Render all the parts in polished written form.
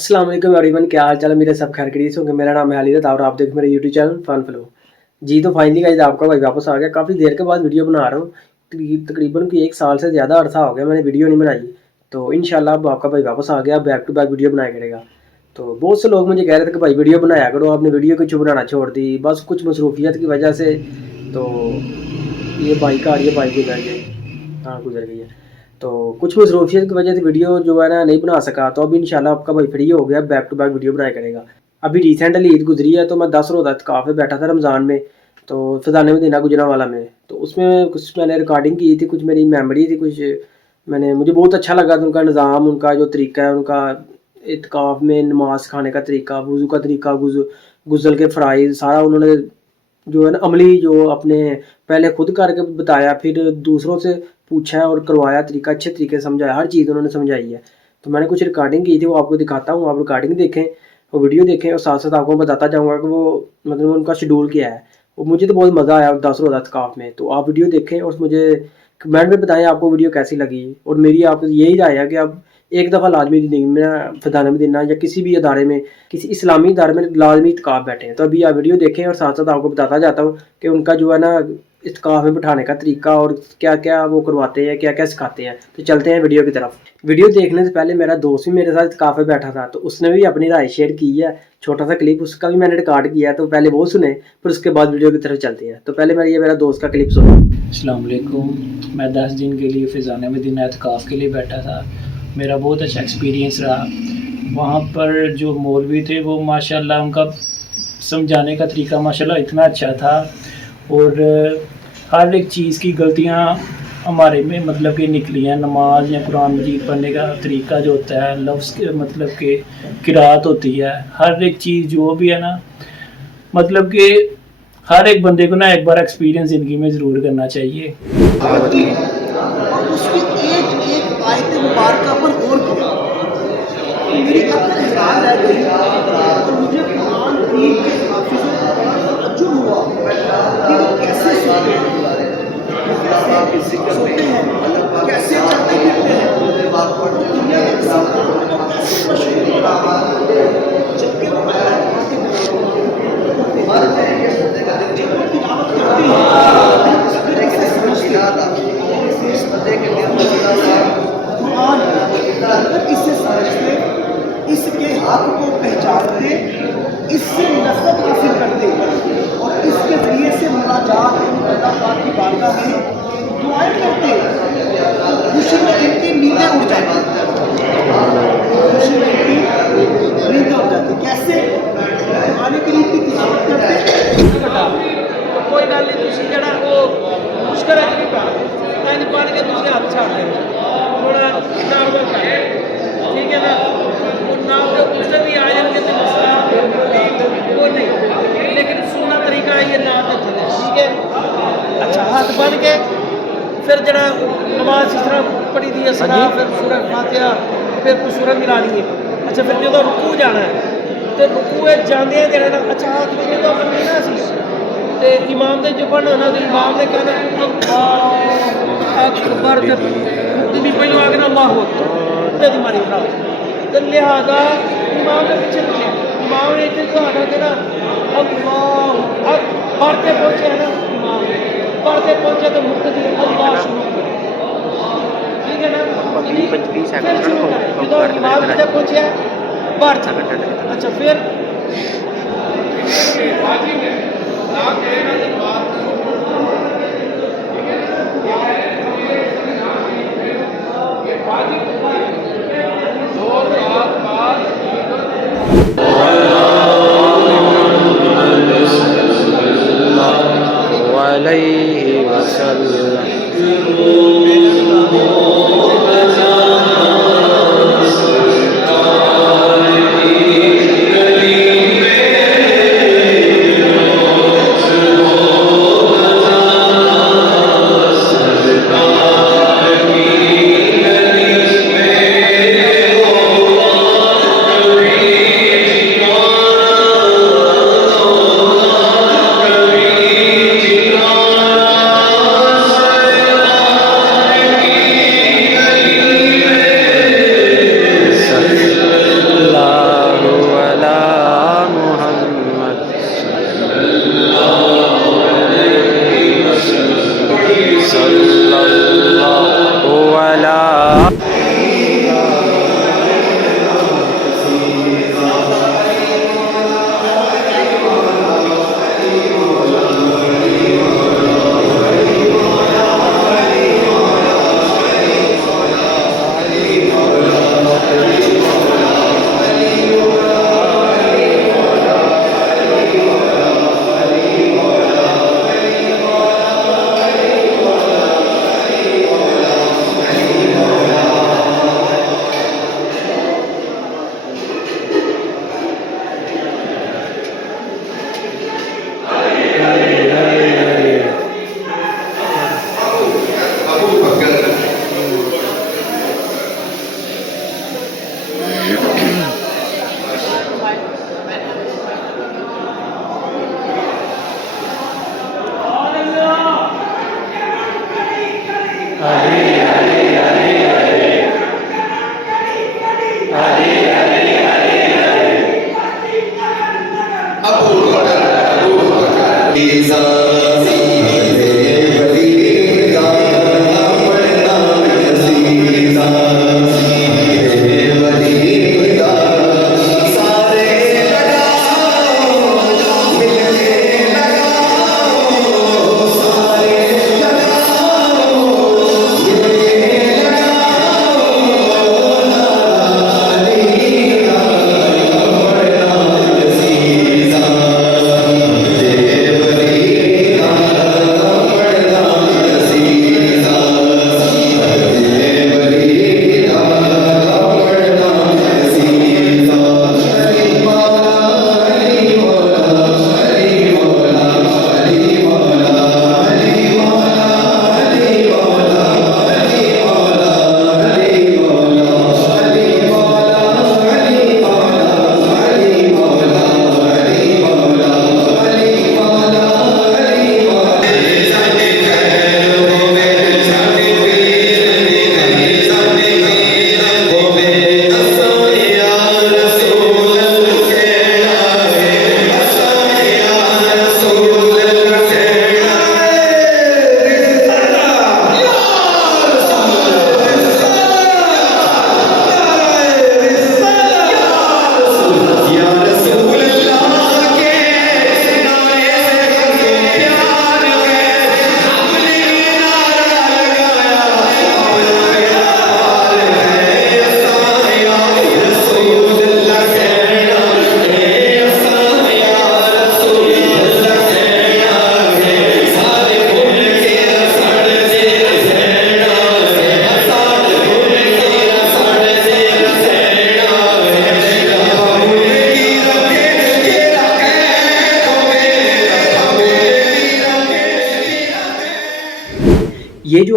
अस्सलाम वालेकुम एवरीवन, क्या हाल चाल है मेरे? सब खैर खैरियत से होंगे। मेरा नाम है अली और आप देख मेरे यूट्यूब चैनल फन फ्लो। जी तो फाइनली गाइस आपका भाई वापस आ गया। काफ़ी देर के बाद वीडियो बना रहा हूँ। तकरीबन कि 1 साल से ज़्यादा अरसा हो गया मैंने वीडियो नहीं बनाई। तो इंशाल्लाह अब आपका भाई वापस आ गया, बैक टू बैक वीडियो बनाया करेगा। तो बहुत से लोग मुझे कह रहे थे कि भाई वीडियो बनाया करो, आपने वीडियो क्यों बनाना छोड़ दी? बस कुछ मसरूफियत की वजह से। तो ये बाइक आ रही है, बाइक गुजर गई, हाँ गुजर गई है। तो कुछ मसरूफियत की वजह से वीडियो जो है ना नहीं बना सका। तो अभी इंशाल्लाह आपका भाई फ्री हो गया, बैक टू बैक वीडियो बनाया करेगा। अभी रिसेंटली ईद गुजरी है तो मैं 10 रोज़ा इत्काफ में बैठा था रमज़ान में। तो फ़िज़ाने मदीना गुजरांवाला में तो उसमें कुछ मैंने रिकॉर्डिंग की थी, कुछ मेरी मेमोरी थी, कुछ मुझे बहुत अच्छा लगा था उनका निज़ाम, उनका जो तरीका है, उनका इत्काफ में नमाज़ खाने का तरीका, वज़ू का तरीका, गुस्ल के फ़राइज़ सारा उन्होंने जो है ना अमली जो अपने पहले खुद करके बताया, फिर दूसरों से पूछा और करवाया, तरीका अच्छे तरीके से समझाया, हर चीज़ उन्होंने समझाई है। तो मैंने कुछ रिकॉर्डिंग की थी, वो आपको दिखाता हूँ, आप रिकॉर्डिंग देखें, वो वीडियो देखें और साथ साथ आपको बताता जाऊँगा कि वो मतलब उनका शेड्यूल क्या है। और मुझे तो बहुत मज़ा आया 10 रोज़ा इत्काफ में। तो आप वीडियो देखें और मुझे कमेंट में बताएं आपको वीडियो कैसी लगी। और मेरी आपको यही राय है कि आप एक दफ़ा लाजमी ज़िंदगी में फ़िज़ाने मदीना या किसी भी अदारे में, किसी इस्लामी इदारे में लाजमी इत्काफ बैठें। तो अभी आप वीडियो देखें और साथ साथ आपको बताता जाता हूँ कि उनका जो है ना इत्काफ में बिठाने का तरीका और क्या क्या वो करवाते हैं, क्या क्या सिखाते हैं। तो चलते हैं वीडियो की तरफ। वीडियो देखने से पहले मेरा दोस्त भी मेरे साथ इत्काफ में बैठा था, तो उसने भी अपनी राय शेयर की है। छोटा सा क्लिप उसका भी मैंने रिकॉर्ड किया है, तो पहले वो सुने फिर उसके बाद वीडियो की तरफ चलते हैं। तो पहले मेरा दोस्त का क्लिप सुनो। अस्सलाम वालेकुम। मैं 10 दिन के लिए फ़िज़ाने मदीना इत्काफ़ के लिए बैठा था। मेरा बहुत अच्छा एक्सपीरियंस रहा। वहाँ पर जो मौलवी थे वो माशाल्लाह उनका समझाने का तरीका माशाल्लाह इतना अच्छा था। और हर एक चीज़ की गलतियाँ हमारे में मतलब कि निकली हैं। नमाज या कुरान मजीद पढ़ने का तरीका जो होता है, लफ्ज़ के मतलब कि किरात होती है, हर एक चीज़ जो भी है ना, मतलब कि हर एक बंदे को ना एक बार एक्सपीरियंस ज़िंदगी में ज़रूर करना चाहिए। और उसकी एक एक आयत मुबारका पर गौर किया तो मेरी अक्ल हैरान रह गई और मुझे कुरान करीम के हाफिज़ों को बड़ा तअज्जुब हुआ कि वो कैसे सोते हैं, कैसे चलते फिरते हैं, दुनिया के किसी काम को कैसे मशहूर बनाते हैं, जबकि वो जब वो तिलावत करते हैं इस तरीके से समझते कुरान अगर इसे समझते, इसके हक को पहचानते, इससे नफ़रत हासिल करते और इसके ज़रिए से मुनाजात अल्लाह पाक की बारगाह में दुआएं करते तो खुशी में इनकी नींदें उड़ जाती, खुशी में इनकी नींदें उड़ जाती। कैसे? कुरान करीम की तिलावत करते कोई गल नहीं, तुम जरा वो मुश्किल है नहीं पा नहीं पढ़ के तुम हाथ छाड़ देना थोड़ा नॉर्मल कर, ठीक है ना? वो नाम जो उससे भी आ जाएंगे तो मसला वो नहीं, लेकिन सुनना तरीका है ये नाम के थले, ठीक है? अच्छा हाथ बन के फिर जरा नमाज इस तरह पढ़ी दी है सना, फिर सूरह फातिहा, फिर कुछ सूरह मिलानी है। अच्छा फिर जो रुकू जाना है तो रुकू जाते जरा ना, अच्छा हाथ में जो करनी ना सी ते इमाम ने जो पढ़ना ना, तो इमाम ने कहना अकबर तो भी पहले आगे ना अल्लाह होती मारी खराब, तो लिहाजा इमाम ने पीछे पीछे इमाम ने इतने तो आना देना अल्लाह पढ़ते पहुँचे है ना, इमाम पढ़ते पहुँचे तो मुक्तदी अल्लाह शुरू करे, ठीक है ना? फिर शुरू करें जो इमाम तक पहुँचे बढ़ चले। अच्छा फिर अलैहि वसल्लम।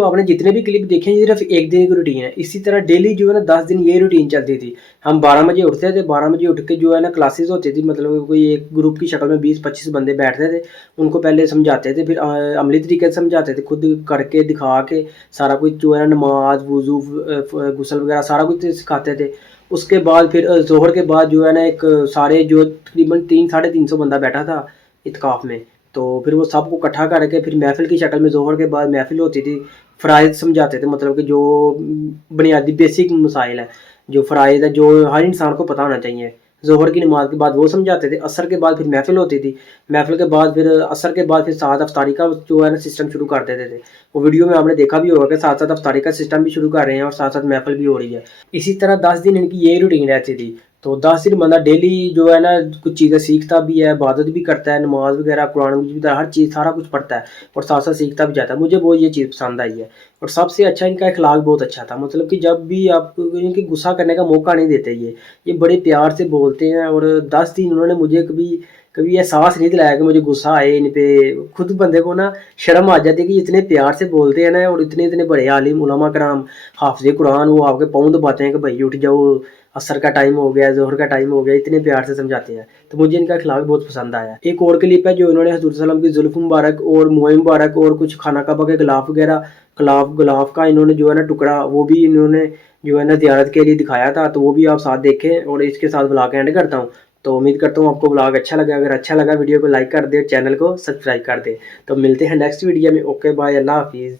आपने जितने भी क्लिप देखे हैं ये सिर्फ एक दिन की रूटीन है। इसी तरह डेली जो है ना 10 दिन ये रूटीन चलती थी। हम 12 बजे उठते थे, 12 बजे उठ के जो है ना क्लासेस होती थी, मतलब कोई एक ग्रुप की शक्ल में 20-25 बंदे बैठते थे, उनको पहले समझाते थे, फिर अमली तरीके से समझाते थे, खुद करके दिखा के सारा कुछ जो है ना नमाज वज़ू गुस्ल वगैरह सारा कुछ सिखाते थे। उसके बाद फिर ज़ोहर के बाद जो है ना एक सारे जो तकरीबन 300-350 बंदा बैठा था इत्काफ़ में, तो फिर वो सबको इकट्ठा करके फिर महफ़िल की शक्ल में ज़ोहर के बाद महफ़िल होती थी। फ़राइज़ समझाते थे, मतलब कि जो बुनियादी बेसिक मसाइल है, जो फ़राइज़ है, जो हर इंसान को पता होना चाहिए। ज़ोहर की नमाज़ के बाद वो समझाते थे। असर के बाद फिर महफ़िल होती थी। महफ़िल के बाद फिर असर के बाद फिर साथ अफ्तारी का जो है ना सिस्टम शुरू कर देते थे। वो वीडियो में आपने देखा भी होगा कि साथ-साथ अफ्तारी का सिस्टम भी शुरू कर रहे हैं और साथ-साथ महफ़िल भी हो रही है। इसी तरह 10 दिन इनकी यही रूटीन रहती थी। तो 10 दिन बंदा डेली जो है ना कुछ चीज़ें सीखता भी है, इबादत भी करता है, नमाज़ वगैरह, कुरान भी हर चीज़ सारा कुछ पढ़ता है और साथ-साथ सीखता भी जाता है। मुझे वो ये चीज़ पसंद आई है। और सबसे अच्छा इनका अखलाक बहुत अच्छा था, मतलब कि जब भी आपको इनके गुस्सा करने का मौका नहीं देते ये बड़े प्यार से बोलते हैं। और 10 दिन उन्होंने मुझे कभी कभी एहसास नहीं दिलाया कि मुझे गुस्सा आए इन पे। खुद बंदे को ना शर्म आ जाती है कि इतने प्यार से बोलते हैं ना, और इतने इतने बड़े आलिम उलमा कराम हाफ़िज़े कुरान वो आपके पाँव दबाते हैं कि भाई उठ जाओ, असर का टाइम हो गया, ज़ोहर का टाइम हो गया, इतने प्यार से समझाते हैं। तो मुझे इनका अखलाक बहुत पसंद आया। एक और क्लिप है जो इन्होंने हज़रत सल्लल्लाहु अलैहि वसल्लम की जुल्फ़ मुबारक और मुँह मुबारक और कुछ खाना काबा के गिलाफ वगैरह गिलाफ का इन्होंने जो है ना टुकड़ा वो भी इन्होंने जो है ना ज़ियारत के लिए दिखाया था, तो वो भी आप साथ देखें। और इसके साथ व्लॉग एंड करता हूँ। तो उम्मीद करता हूँ आपको व्लॉग अच्छा लगा। अगर अच्छा लगा वीडियो को लाइक कर दे, चैनल को सब्सक्राइब कर दे। तो मिलते हैं नेक्स्ट वीडियो में। ओके बाय, अल्लाह हाफिज़।